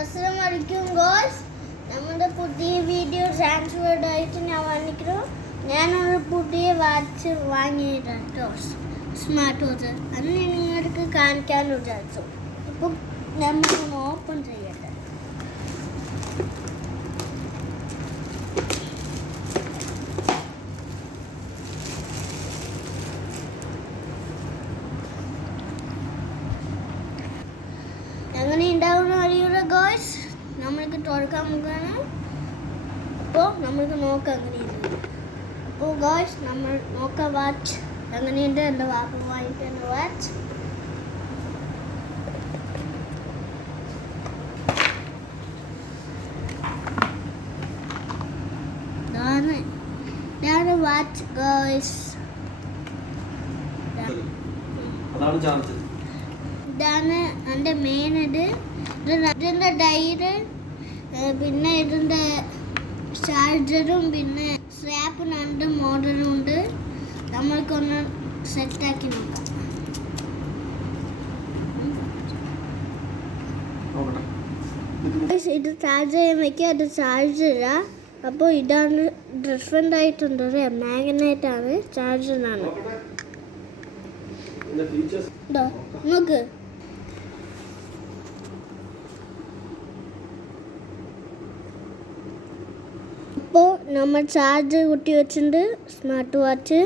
Assalamualaikum guys. നമ്മുടെ പുതിയ videos Android ആയിട്ട് ഞാൻ വന്നിരിക്കുന്നു. ഞാനൊരു പുതിയ വാച്ച് വാങ്ങിയിട്ടോ, സ്മാർട്ട് വാച്ച്. അത് നിങ്ങൾക്ക് കാണിക്കാൻ വിചാരിച്ചു. അപ്പം നമ്മളൊന്ന് ഓപ്പൺ ചെയ്യട്ടെ. എങ്ങനെ ഉണ്ടാവുന്ന അറിയൂല ഗോയ്സ്. നമ്മൾക്ക് തുറക്കാൻ പോകാണ്. അപ്പോൾ നമ്മൾക്ക് നോക്കാം എങ്ങനെയുണ്ട്. അപ്പോൾ ഗോയ്സ് നമ്മൾ നോക്കാം വാച്ച് എങ്ങനെയുണ്ട്. എൻ്റെ വാപ്പ വാങ്ങിക്കുന്ന വാച്ച്. ഇതാണ് വാച്ച് ഗോയ്സ്. ഇതാണ് എൻ്റെ മെയിൻ. ഇതിൻ്റെ ഡയറ്, പിന്നെ ഇതിൻ്റെ ചാർജറും പിന്നെ സ്ട്രാപ്പും രണ്ട് മോഡലും ഉണ്ട്. നമ്മൾക്കൊന്ന് സെറ്റാക്കി നോക്കാം. ഇത് ചാർജ് ചെയ്യാൻ വയ്ക്കുക. അത് ചാർജറാ. അപ്പോൾ ഇതാണ് ഡിഫറെൻ്റ് ആയിട്ടുണ്ട്. മാഗ്നറ്റാണ്, ചാർജറാണ്. നോക്ക്. അപ്പോൾ നമ്മൾ ചാർജ് കുത്തി വെച്ചിട്ടുണ്ട് സ്മാർട്ട് വാച്ച്.